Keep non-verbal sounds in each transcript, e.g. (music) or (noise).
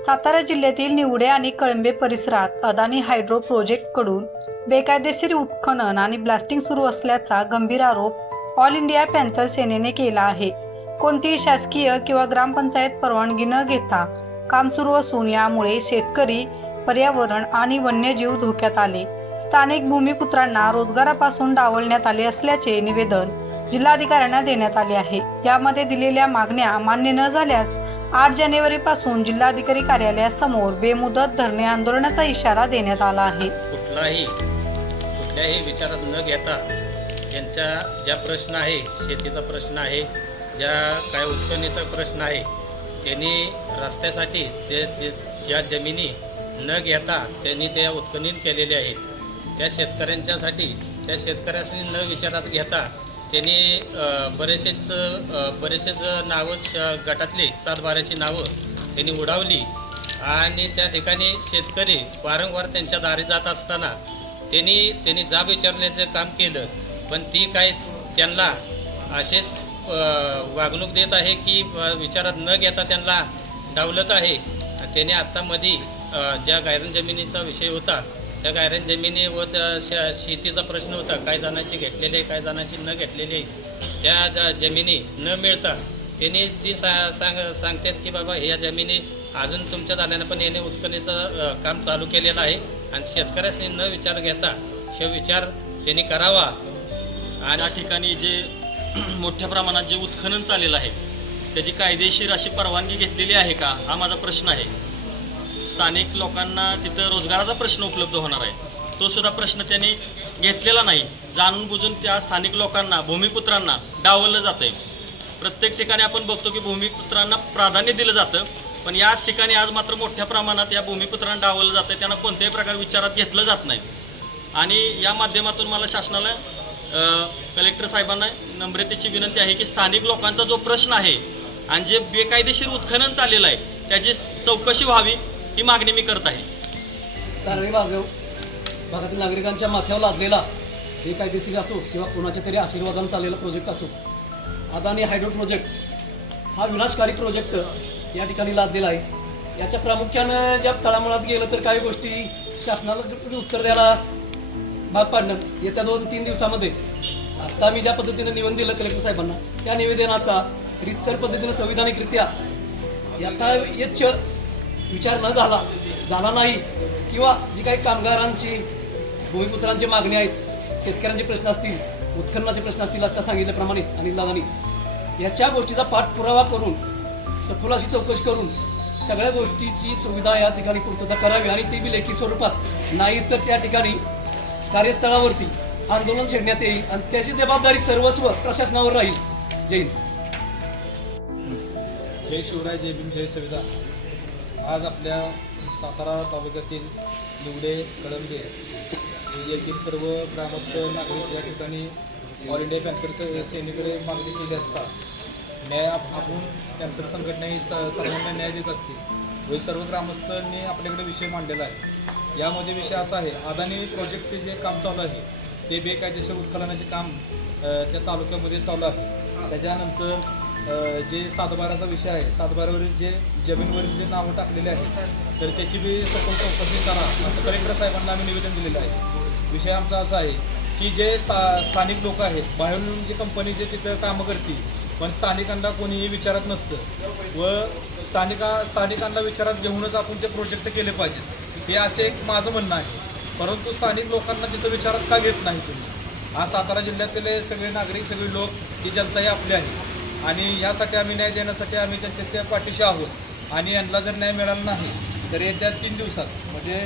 सातारा जिल्ह्यातील निवडे आणि कळंबे परिसरात अदानी हायड्रो प्रोजेक्टकडून बेकायदेशीर उत्खनन आणि ब्लास्टिंग सुरू असल्याचा गंभीर आरोप ऑल इंडिया पॅन्थर सेनेने केला आहे. कोणतीही शासकीय किंवा ग्रामपंचायत परवानगी न घेता काम सुरू असून यामुळे शेतकरी पर्यावरण आणि वन्यजीव धोक्यात आले. स्थानिक भूमिपुत्रांना रोजगारापासून डावलण्यात आले असल्याचे निवेदन जिल्हाधिकाऱ्यांना देण्यात आले आहे. यामध्ये दिलेल्या मागण्या मान्य न झाल्यास आठ जानेवारीपासून जिल्हाधिकारी कार्यालयासमोर बेमुदत धरणे आंदोलनाचा इशारा देण्यात आला आहे. कुठलाही कुठल्याही विचारात न घेता त्यांच्या ज्या प्रश्न आहे शेतीचा प्रश्न आहे ज्या काय उत्पन्नाचा प्रश्न आहे त्यांनी रस्त्यासाठी ते ज्या जमिनी न घेता त्यांनी त्या उत्खनन केलेल्या आहेत. त्या शेतकऱ्यांच्यासाठी त्या शेतकऱ्यासाठी न विचारात घेता त्यांनी बरेचसेच बरेचसेच नावं श- गटातली सातबाऱ्याची नावं त्यांनी उडावली. आणि त्या ठिकाणी शेतकरी वारंवार त्यांच्या दारी जात असताना त्यांनी त्यांनी जाब विचारण्याचं काम केलं. पण ती काय त्यांना असेच वागणूक देत आहे की विचारात न घेता त्यांना डावलत आहे. त्याने आत्तामध्ये ज्या गायरन जमिनीचा विषय होता त्या कारण जमिनी व त्या श- शेतीचा प्रश्न होता. काय जणांची घेतलेले काय जणांची न घेतलेली आहे. त्या ज्या जमिनी न मिळता त्यांनी ती सा सांग सांगतात की बाबा ह्या जमिनी अजून तुमच्या झाल्यानं पण याने उत्खननाचं काम चालू केलेलं आहे. आणि शेतकऱ्यांनी न विचार घेता हे विचार त्यांनी करावा. आणि या ठिकाणी जे (clears throat) मोठ्या प्रमाणात जे उत्खनन चाललेलं आहे त्याची कायदेशीर अशी परवानगी घेतलेली आहे का? हा माझा प्रश्न आहे. स्थानिक लोकांना तिथं रोजगाराचा प्रश्न उपलब्ध होणार आहे. तो सुद्धा प्रश्न त्यांनी घेतलेला नाही. जाणून बुजून त्या स्थानिक लोकांना भूमिपुत्रांना डावललं जातं आहे प्रत्येक ठिकाणी आपण बघतो की भूमिपुत्रांना प्राधान्य दिलं जातं पण याच ठिकाणी आज मात्र मोठ्या प्रमाणात या भूमिपुत्रांना डावलं जातं त्यांना कोणत्याही प्रकारे विचारात घेतलं जात नाही. आणि या माध्यमातून मला शासनाला कलेक्टर साहेबांना नम्रतेची विनंती आहे की स्थानिक लोकांचा जो प्रश्न आहे आणि जे बेकायदेशीर उत्खनन चाललेलं आहे त्याची चौकशी व्हावी. ही मागणी मी करत आहे. तारळी भाग भागातील नागरिकांच्या माथ्यावर लादलेला हे कायदेशीर असो किंवा कोणाच्या तरी आशीर्वादानं चाललेला प्रोजेक्ट असो अदानी हायड्रो प्रोजेक्ट हा विनाशकारी प्रोजेक्ट या ठिकाणी लादलेला आहे. याच्या प्रामुख्यानं ज्या तळामळात गेलं तर काही गोष्टी शासनाला उत्तर द्यायला भाग पाडणं येत्या दोन तीन दिवसामध्ये. आत्ता मी ज्या पद्धतीनं निवेदन दिलं कलेक्टर साहेबांना त्या निवेदनाचा रितसर पद्धतीनं संविधानिकरित्या याचा विचार न झाला झाला नाही किंवा जी काही कामगारांची भूमिपुत्रांची मागणी आहेत शेतकऱ्यांचे प्रश्न असतील उत्खननाचे प्रश्न असतील आता सांगितल्याप्रमाणे अनिल दादानी याच्या गोष्टीचा पाठपुरावा करून सखोल अशी चौकशी करून सगळ्या गोष्टीची सुविधा या ठिकाणी पूर्तता करावी आणि ती बी लेखी स्वरूपात नाही तर त्या ठिकाणी कार्यस्थळावरती आंदोलन छेडण्यात येईल आणि त्याची जबाबदारी सर्वस्व प्रशासनावर राहील. जय हिंद. जय शिवराय जय भीम जय संविधान आज आपल्या सातारा तालुक्यातील निवडे कळंबे येथील सर्व ग्रामस्थ नागरिक या ठिकाणी ऑल इंडिया पॅन्थर से- सेनेकडे मागणी केली असता न्याय आप- आपण पॅन्थर संघटना ही स सर्वांना न्याय देत असते. व सर्व ग्रामस्थांनी आपल्याकडे विषय मांडलेला आहे. यामध्ये विषय असा आहे अदानी प्रोजेक्टचे जे काम चालू आहे ते बेकायदेशीर उत्खननाचे काम त्या तालुक्यामध्ये चालू आहे. त्याच्यानंतर जे सातबाराचा विषय आहे सातबारावरील जे जमीनवरील जे नावं टाकलेले आहेत तर त्याची बी सखोल चौकशी करा. असं कलेक्टर साहेबांना आम्ही निवेदन दिलेलं आहे. विषय आमचा असा आहे की जे स्था स्थानिक लोक आहेत बाहेरून जी कंपनी जे तिथं कामं करतील पण स्थानिकांना कोणीही विचारत नसतं. व स्थानिका स्थानिकांना विचारात घेऊनच आपण ते प्रोजेक्ट केले पाहिजेत. हे असे एक माझं म्हणणं आहे. परंतु स्थानिक लोकांना तिथं विचारात का घेत नाही तुम्ही? आज सातारा जिल्ह्यातले सगळे नागरिक सगळे लोक ही जनता ही आपली आहे. आणि यासाठी आम्ही न्याय देण्यासाठी आम्ही त्यांच्याशी पाठीशी आहोत. आणि यांना जर न्याय मिळाला नाही तर येत्या तीन दिवसात म्हणजे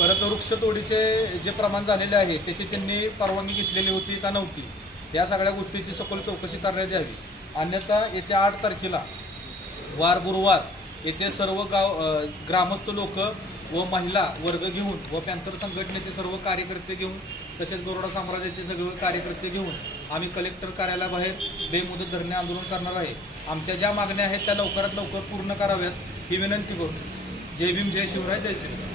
परत वृक्षतोडीचे जे प्रमाण झालेले आहे त्याची त्यांनी परवानगी घेतलेली होती का नव्हती? या सगळ्या गोष्टीची सखोल चौकशी करण्यात यावी. अन्यथा येत्या आठ तारखेला वार गुरुवार येथे सर्व गाव ग्रामस्थ लोक व महिला वर्ग घेऊन व पॅन्थर संघटनेचे सर्व कार्यकर्ते घेऊन तसेच गरोडा साम्राज्याचे सगळे कार्यकर्ते घेऊन आम्ही कलेक्टर कार्यालयाबाहेर बेमुदत धरणे आंदोलन करणार आहे. आमच्या ज्या मागण्या आहेत त्या लवकरात लवकर पूर्ण कराव्यात ही विनंती करू जय भीम जय शिवराय जय श्रीराम